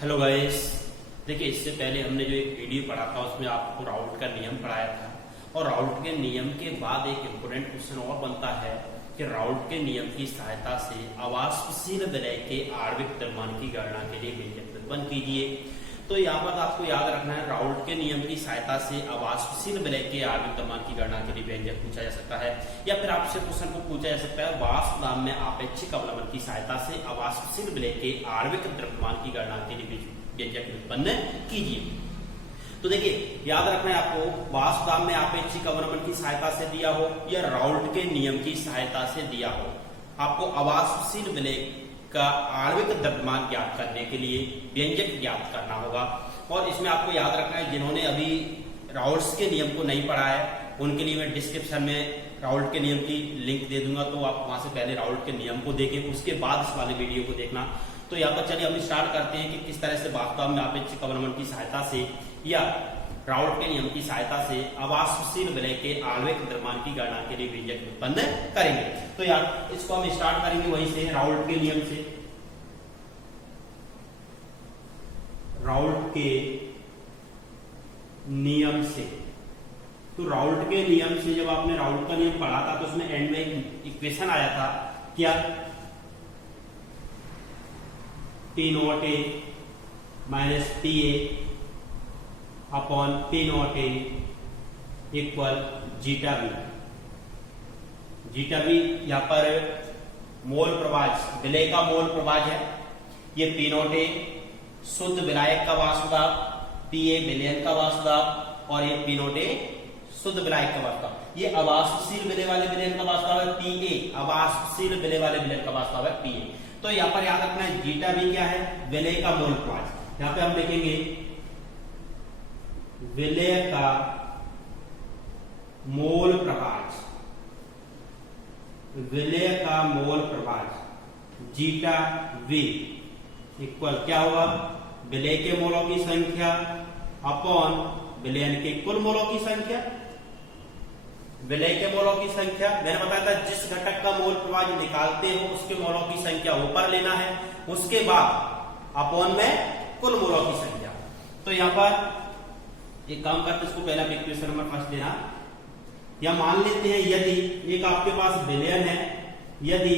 Hello guys. देखिए, इससे पहले हमने जो एक वीडियो पढ़ा था उसमें आपको राउल्ट का नियम पढ़ाया था और राउल्ट के नियम के बाद एक इम्पोर्टेंट क्वेश्चन और बनता है कि राउल्ट के नियम की सहायता से अवाष्पशील विलय के आणविक द्रव्यमान की गणना के लिए व्यंजक व्युत्पन्न कीजिए। तो यहाँ पर आपको याद रखना है, राउल्ट के नियम की सहायता से अवाष्पशील विलय के आणविक द्रव्यमान की गणना के लिए व्यंजक पूछा जा सकता है, या फिर आपसे क्वेश्चन को पूछा जा सकता है वाष्प दाब में आपेक्षिक अवलंबन की सहायता से अवाष्पशील विलय के आणविक द्रव्यमान की गणना के लिए व्यंजक व्युत्पन्न कीजिए। तो देखिए, याद रखना है आपको, वाष्प दाब में आपेक्षिक अवलंबन की सहायता से दिया हो या राउल्ट के नियम की सहायता से दिया हो, आपको अवाष्पशील विलय का आणविक द्रव्यमान ज्ञात करने के लिए व्यंजक ज्ञात करना होगा। और इसमें आपको याद रखना है, जिन्होंने अभी राउल्ट्स के नियम को नहीं पढ़ा है उनके लिए मैं डिस्क्रिप्शन में राउल्ट के नियम की लिंक दे दूंगा, तो आप वहां से पहले राउल्ट के नियम को देखें, उसके बाद इस वाले वीडियो को देखना। तो यहाँ पर चलिए हम स्टार्ट करते हैं कि किस तरह से वाष्प दाब में आपेक्षिक अवलंबन की सहायता से या राउल्ट के नियम की सहायता से अवाष्पशील विलय के आणविक द्रव्यमान की गणना के लिए व्यंजक व्युत्पन्न करेंगे। तो यार इसको हम स्टार्ट करेंगे वहीं से, राउल्ट के नियम से। राउल्ट के नियम से, तो राउल्ट के नियम से जब आपने राउल्ट का नियम पढ़ा था तो उसमें एंड में एक इक्वेशन आया था, क्या? P naught A minus T A upon P naught A equal zeta B. Zeta B यहाँ पर मोल प्रवाह, विलय का मोल प्रवाह है। ये P नॉट ए शुद्ध विलायक का वाष्प दाब, P ए विलयन का वाष्प दाब और ये P नॉट ए शुद्ध विलायक का वाष्प दाब। ये अवाष्पशील विलय वाले विलयन का वाष्प दाब है P ए, अवाष्पशील विलय वाले विलयन का वाष्प दाब है P ए। तो यहाँ पर याद रखना है जीटा बी क्या है? विलय का मोल प्रवाह। यहाँ पे हम लिखेंगे विलय का मोल प्रवाह, विलय का मोल प्रवाह जीटा वी इक्वल क्या होगा? विलय के मोलों की संख्या अपॉन विलयन के कुल मोलों की संख्या। विलय के मोलों की संख्या मैंने बताया था, जिस घटक का मोल प्रवाह निकालते हो उसके मोलों की संख्या ऊपर लेना है, उसके बाद अपॉन में कुल मोलों की संख्या। तो यहां पर एक काम करते, इसको पहला इक्वेशन नंबर फर्स्ट लेना, या मान लेते हैं यदि एक आपके पास विलयन है, यदि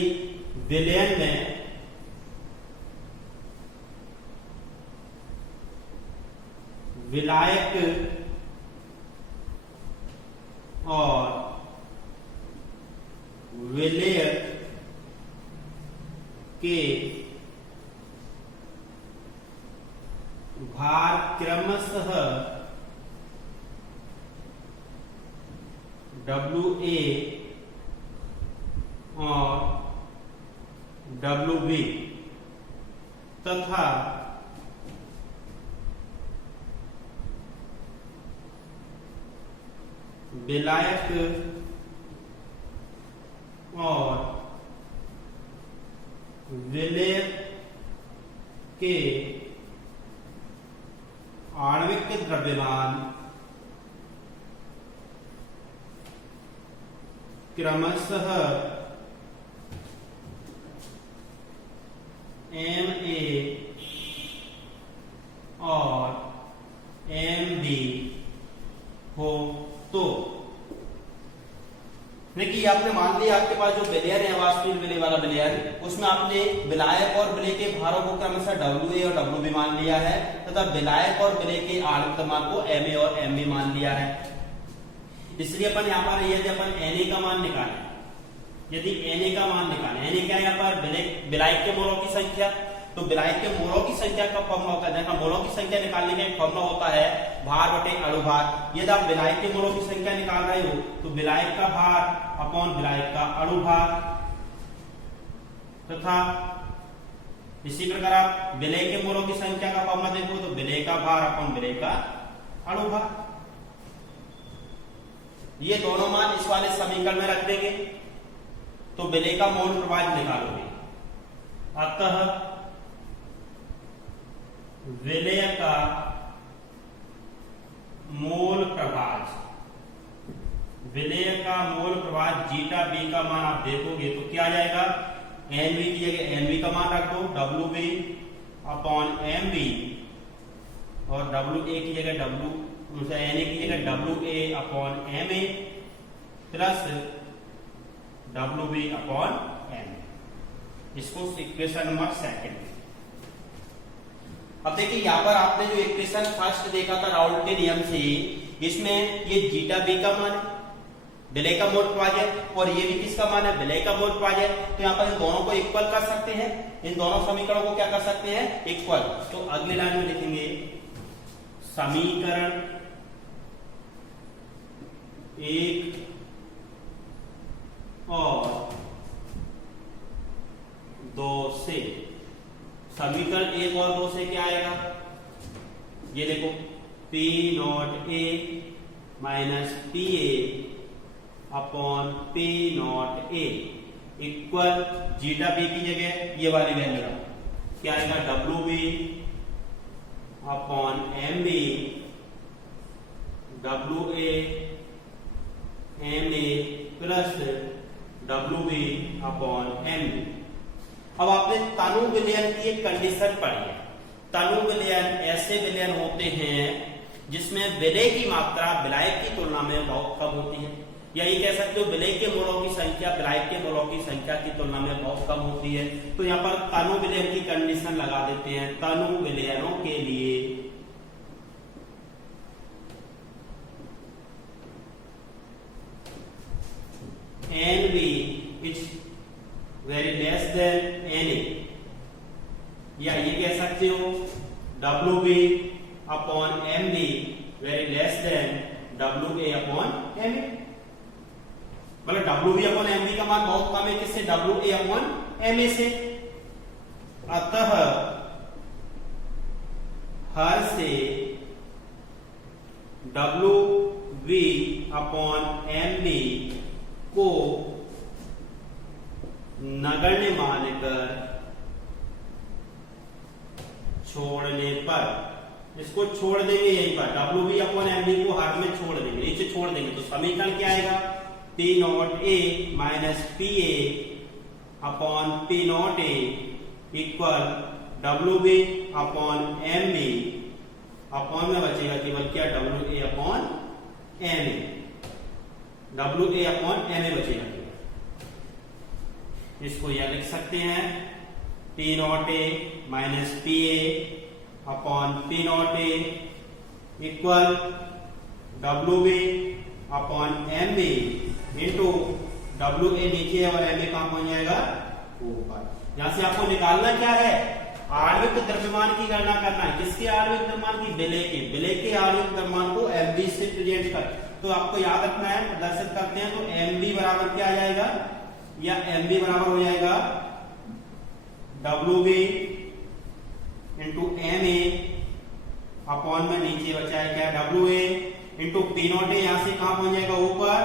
विलयन में विलायक और विलयक के भार क्रमशः WA और WB तथा विलायक और विलयक के आणविक द्रव्यमान क्रमशः MA और MB हो। तो देखिए, आपने मान लिया आपके पास जो विलयन है अवाष्पशील विलय वाला विलयन, उसमें आपने विलायक और विलय के भारों को क्रमशः WA और WB मान लिया है तथा विलायक और विलय के आणविक द्रव्यमान को MA और MB मान लिया है। इसलिए अपन यहाँ पर यदि अपन Na का मान निकालें, यदि Na का मान निकालें, Na क्या है यहाँ पर? विलायक के मोलों की संख्या। तो विलायक के मोलों की संख्या का फॉर्मूला होता है, देखा मोलों की संख्या निकालने का एक फॉर्मूला होता है भार बटे अणुभार। यदि आप विलायक के मोलों की संख्या निकाल रहे हो तो विलायक का भार अपॉन विलायक का अणुभार, तथा इसी प्रकार आप विलय के मोलों की संख्या का फॉर्मूला देखो तो विलय का भार अपॉन विलय का अणुभार। ये दोनों मान इस वाले समीकरण में रख देंगे तो विलय का मोल प्रवाह निकालोगे। अतः विलय का मोल प्रवाह, विलय का मोल प्रवाह जीटा बी का मान आप देखोगे तो क्या आ जाएगा, एन बी की जगह एन बी का मान रख दो, W B upon M B और WA की जगह NA की जगह WA upon MA plus WB upon MA। इसको इक्वेशन नंबर सेकंड। अब देखिए यहां पर आपने जो इक्वेशन फर्स्ट देखा था राउल्ट के नियम से, इसमें ये जीटा बी का मान है, विलेय का मोड क्वाड्रेट, और ये भी किसका मान है, विलेय का मोड क्वाड्रेट। तो यहाँ पर इन दोनों को इक्वल कर सकते हैं, इन दोनों समीकरणों को क्या कर सकते हैं, इक्वल। तो अगली लाइन में लिखेंगे समीकरण 1 और 2 से, समीकरण 1 और 2 से क्या आएगा, ये देखो P naught A minus PA upon P naught A equal zeta B की जगह ये वाली वैल्यू क्या आएगा, WB upon MB WA MA plus WB upon MB। अब आपने तनु विलयन की एक कंडीशन पढ़ी है। तनु विलयन ऐसे विलयन होते हैं जिसमें विलेय की मात्रा विलायक की तुलना में बहुत कम होती है, या ये कह सकते हो विलेय के मोलों की संख्या विलायक के मोलों की संख्या की तुलना में बहुत कम होती है। तो यहाँ पर तनु विलयन की कंडीशन लगा देते हैं। तनु विलयनों के लिए NB is very less than NA, या ये कह सकते हो WB upon MB very less than WA upon MA। मतलब WB अपॉन MB का मान बहुत कम है किससे, WA अपॉन MA से। अतः हर से WB अपॉन MB को नगण्य मानकर छोड़ने पर, इसको छोड़ देंगे यहीं पर, WB अपॉन MB को हर में छोड़ देंगे, नीचे छोड़ देंगे, तो समीकरण क्या आएगा, P naught A minus PA upon P naught A equal WB upon MB, upon में बचेगा केवल क्या, WA upon MA, WA upon MA बचेगा। इसको यह लिख सकते हैं P naught A minus PA upon P naught A equal WB upon MB into WA नीचे और MA कहां पहुंच जाएगा, ऊपर। यहां से आपको निकालना क्या है, आणविक द्रव्यमान की गणना करना है। किसके आणविक द्रव्यमान की, विलेय के। विलेय के आणविक द्रव्यमान को MB से प्रेजेंट कर, तो आपको याद रखना है, प्रदर्शित करते हैं। तो MB बराबर क्या आ जाएगा, या MB बराबर हो जाएगा WB इंटू MA अपॉन में नीचे बचा है क्या, WA into P naught A, यहां से कहां पहुंच जाएगा, ऊपर,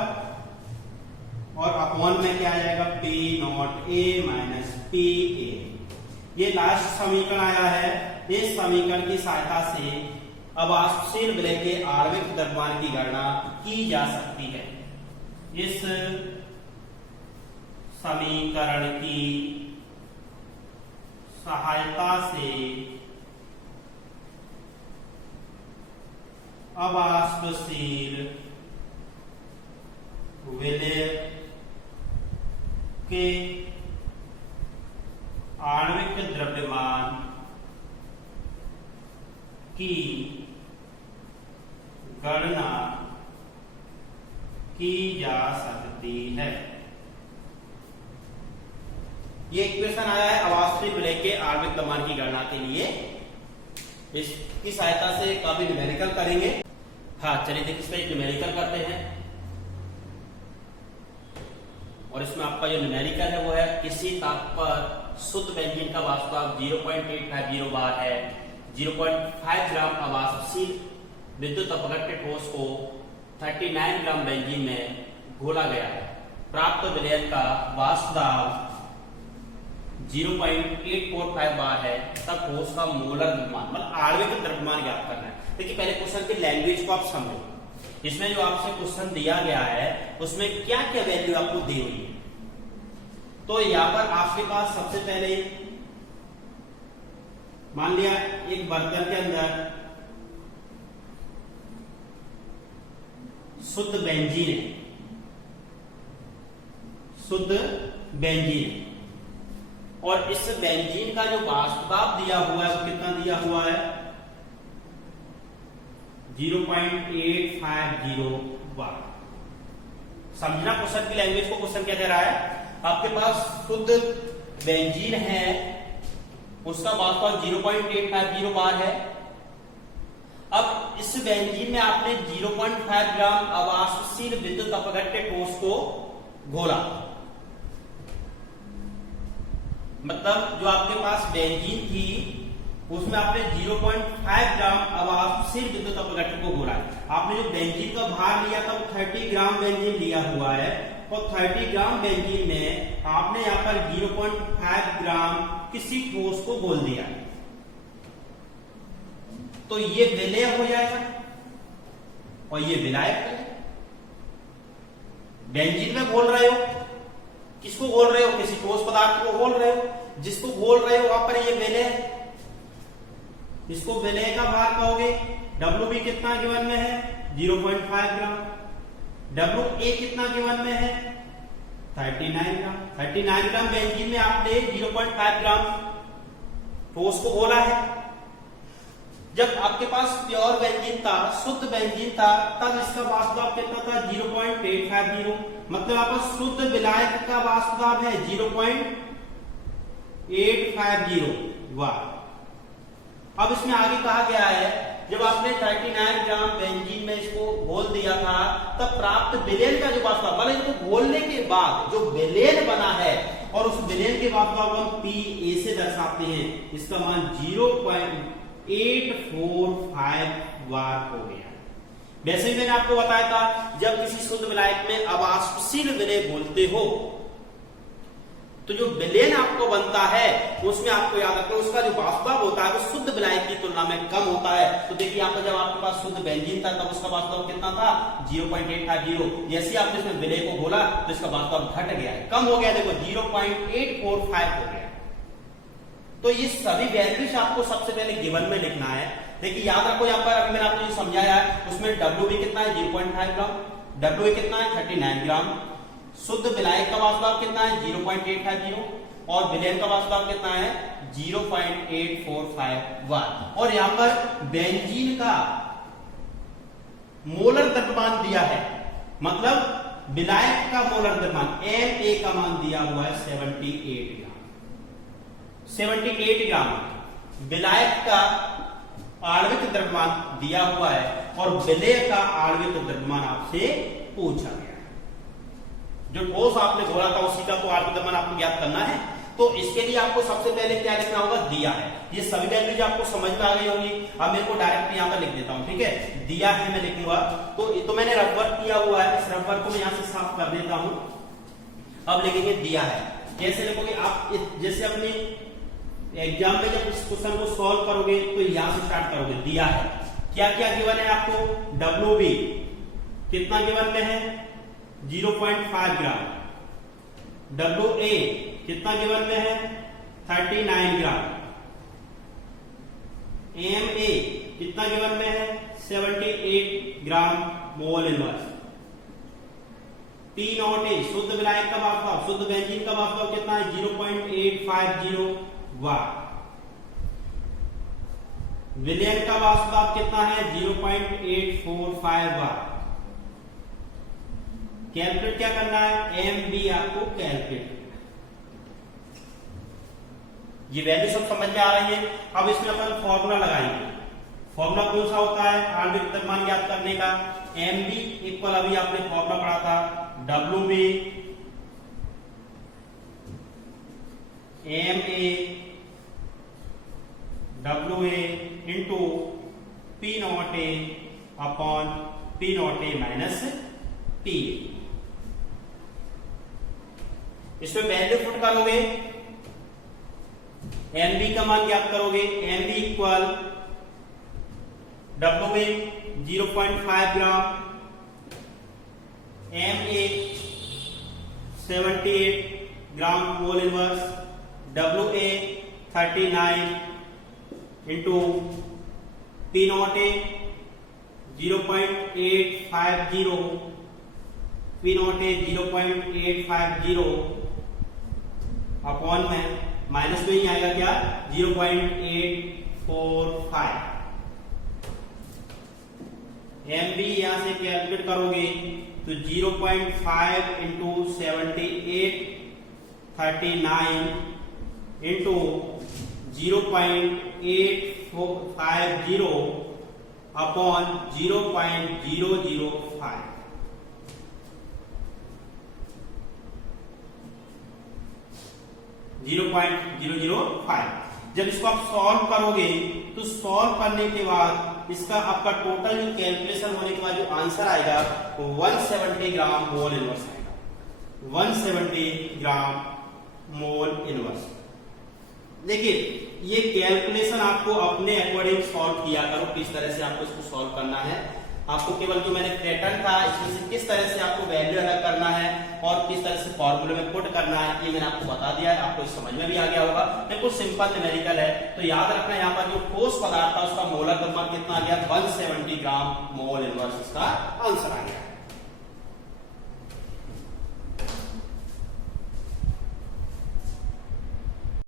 और अपॉन में क्या आ जाएगा, P naught A minus PA। ये लास्ट समीकरण आया है। इस समीकरण की सहायता से अब अवाष्पशील विलेय के आणविक द्रव्यमान की गणना की जा सकती है। इस समीकरण की सहायता से अवाष्पशील विलेय के आणविक द्रव्यमान की गणना की जा सकती है। ये इक्वेशन आया है अवाष्पशील विलेय के आणविक द्रव्यमान की गणना के लिए। इसकी सहायता से काफी न्यूमेरिकल करेंगे। हाँ चलिए देखिए, इस पर एक न्यूमेरिकल करते हैं, और इसमें आपका जो न्यूमेरिकल है वो है किसी ताप पर शुद्ध बेंजीन का वाष्पदाब 0.850 बार है। 0.5 ग्राम अवाष्पशील विद्युत अपघट्य ठोस को 39 ग्राम बेंजीन में घोला गया है। प्राप्त विलयन का वाष्पदाब 0.845 बार है, तब ठोस का मोलर द्रव्यमान मतलब आणविक द्रव्यमान ज्ञात करना है। देखिए पहले क्वेश्चन की लैंग्वेज को आप समझो। इसमें जो आपसे क्वेश्चन दिया गया है उसमें क्या क्या वैल्यू आपको दी हुई है। तो यहां पर आपके पास सबसे पहले मान लिया एक बर्तन के अंदर शुद्ध बेंजीन है, शुद्ध बेंजीन। और इस बेंजीन का जो वाष्प दाब दिया हुआ है वो कितना दिया हुआ है? 0.850 बार। समझना क्वेश्चन की लैंग्वेज को। क्वेश्चन क्या कह रहा है? आपके पास शुद्ध बेंजीन है, उसका वाष्प दाब 0.850 बार है। अब इस बेंजीन में आपने 0.5 ग्राम अवाष्पशील विद्युत अपघट्य ठोस को घोला। मतलब जो आपके पास बेंजीन थी उसमें आपने 0.5 ग्राम अवाष्पशील विद्युत अपघट्य को घोला। आपने जो बेंजीन का भार लिया था वो 30 ग्राम बेंजीन लिया हुआ है, और 30 ग्राम बेंजीन में आपने यहाँ पर 0.5 ग्राम किसी ठोस को घोल दिया, तो ये विलेय हो जाएगा और ये विलायक है। बेंजीन में घोल रहे हो, किसको घोल रहे हो? किसी ठोस पदार्थ को घोल रहे हो। जिसको घोल रहे हो वहां पर ये विलेय है, इसको विलेय का भार कहोगे। WB कितना गिवन में है? 0.5 ग्राम। WA कितना गिवन में है? 39 ग्राम। 39 ग्राम बेंजीन में आपने 0.5 ग्राम ठोस को घोला है। जब आपके पास प्योर बेंजीन था, शुद्ध बेंजीन था, तब इसका वाष्प दाब कितना था? 0.850। मतलब आपका शुद्ध विलायक का वाष्प दाब है 0.850 वाट। अब इसमें आगे कहा गया है, जब आपने 39 ग्राम बेंजीन में इसको घोल दिया था, तब प्राप्त विलेन का जो वाष्प दाब, मतलब इसको घोलने के बाद जो विलेन बना है, और उस विलेन के वाष्प दाब को हम PA से दर्शाते हैं, इसका मान 0.845 वाट हो गया। वैसे ही मैंने आपको बताया था, जब किसी शुद्ध विलायक में अवाष्पशील विलेय घोलते हो तो जो विलेन आपको बनता है उसमें आपको याद रखना उसका जो वाष्प दाब होता है वो शुद्ध विलायक की तुलना में कम होता है। तो देखिए यहाँ पर जब आपके पास शुद्ध बेंजीन था तब उसका वाष्प दाब कितना था? 0.850। जैसे ही आपने इसमें विलेय को घोला तो इसका वाष्प दाब घट गया है, कम हो गया। देखो 0.845 हो गया। तो ये सभी वैल्यूज आपको सबसे पहले गिवन में लिखना है। देखिए याद रखो, यहाँ पर मैंने आपको जो समझाया है उसमें WB कितना है? 0.5 ग्राम। WA कितना है? 39 ग्राम। शुद्ध विलायक का वाष्प दाब कितना है? 0.850। और विलेन का वाष्प दाब कितना है? 0.845 वाट। और यहाँ पर बेंजीन का मोलर द्रव्यमान दिया है, मतलब विलायक का मोलर द्रव्यमान Ma का मान दिया हुआ है 78 ग्राम। 78 ग्राम विलायक का आणविक द्रव्यमान दिया हुआ है, और विलेय का आणविक द्रव्यमान आपसे पूछा गया। जो ठोस आपने घोला था उसी का तो आणविक द्रव्यमान आपको ज्ञात करना है। तो इसके लिए आपको सबसे पहले क्या लिखना होगा? दिया है। ये सभी वैल्यूज आपको समझ में आ गई होंगी। अब मेरे को डायरेक्ट यहाँ पर लिख देता हूं, ठीक है? दिया है मैं लिखूंगा, तो मैंने रफ वर्क किया हुआ है, इस रफ वर्क को मैं यहाँ से साफ कर देता हूं। अब लिखेंगे दिया है। कैसे लिखोगे आप? जैसे अपने एग्जाम में जब इस क्वेश्चन को सॉल्व करोगे तो यहां से स्टार्ट करोगे। दिया है, क्या क्या गिवन है आपको? WB कितना गिवन में है? 0.5 ग्राम। WA कितना गिवन में है? 39 ग्राम। MA कितना गिवन में है? 78 ग्राम मोल इनवर्स। P0A शुद्ध विलायक का वाष्प दाब, शुद्ध बेंजीन का वाष्प दाब कितना है? 0.850 वाट। विलेन का वाष्प दाब कितना है? 0.845 वाट। कैलकुलेट क्या करना है? MB आपको कैलकुलेट। ये वैल्यू सब समझ में आ रही है। अब इसमें अपन फॉर्मूला लगाएंगे। फॉर्मूला कौन सा होता है आणविक द्रव्यमान ज्ञात करने का? MB इक्वल, अभी आपने फॉर्मूला पढ़ा था, WB MA WA into P0A upon P0A minus P। इसमें वैल्यू पुट करोगे, MB का मान ज्ञात करोगे। MB equal WA 0.5 gram, MA 78 gram mole inverse, WA 39 into P0A 0.850, P not है 0.850 अपॉन में माइनस में ही आएगा क्या 0.845। एम बी यहां से कैलकुलेट करोगे तो 0.5 इंटू 78 39 इंटू 0.850 अपॉन 0.005। जब इसको आप सॉल्व करोगे तो सॉल्व करने के बाद इसका आपका टोटल जो कैलकुलेशन होने के बाद जो आंसर आएगा वो 170 ग्राम मोल इनवर्स आएगा। 170 ग्राम मोल इनवर्स। देखिए ये कैलकुलेशन आपको अपने अकॉर्डिंग सॉल्व किया करो, किस तरह से आपको इसको सॉल्व करना है। आपको केवल जो मैंने पैटर्न था इसमें से किस तरह से आपको वैल्यू अलग करना है और किस तरह से फॉर्मूले में पुट करना है ये मैंने आपको बता दिया है। आपको इस समझ में भी आ गया होगा। बिल्कुल सिंपल न्यूमेरिकल है। तो याद रखना यहाँ पर जो ठोस पदार्थ था उसका मोलर द्रव्यमान कितना आ गया 170 ग्राम मोल इनवर्स इसका आंसर आ गया।